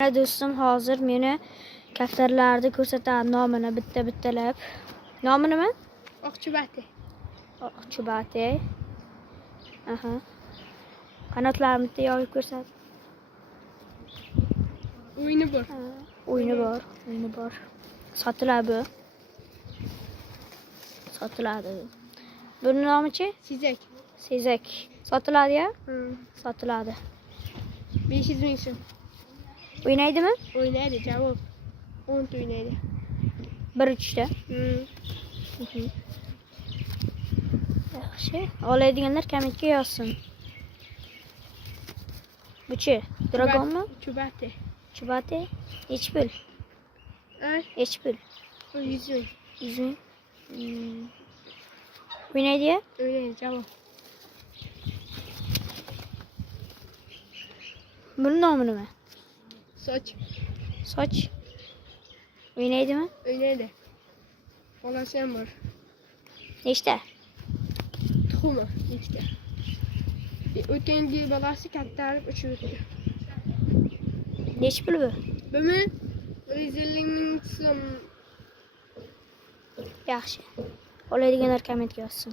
Mana do'stim hozir meni kaftarlarda ko'rsatadi nomini bitta-bittalab. Nomi nima? Oqchubati. Oqchubati. Aha. Qanotlarini bitta yoyib ko'rsat. O'yini bor. O'yini bor. Sotiladi. Sotiladi. Buning nomichi? Sizak. Sezak. Sotiladi-ya? Sotiladi. 500 ming so'm. O'ynaydimi? O'ynaydi, javob. 10 ta o'ynaydi. Bir uchta. Yaxshi. Oladiganlar kommentga yozsin. Buchi, dragonmi? Chubati. Chubati. Nechi pul? Nechi pul? 100 ming. 100 ming. O'ynaydi-ya? O'ynaydi, javob. Buning nomi nima? Soch. Soch. O'ynaydimi? O'ynaydi. Bolasi ham bor. Nechta? Tuxumi ikkita. O'tgangi bolasi kattarib uchib o'tdi. Nechi pul bu? Bumi 150 ming so'm. Yaxshi. Oladiganlar kommentga yozsin.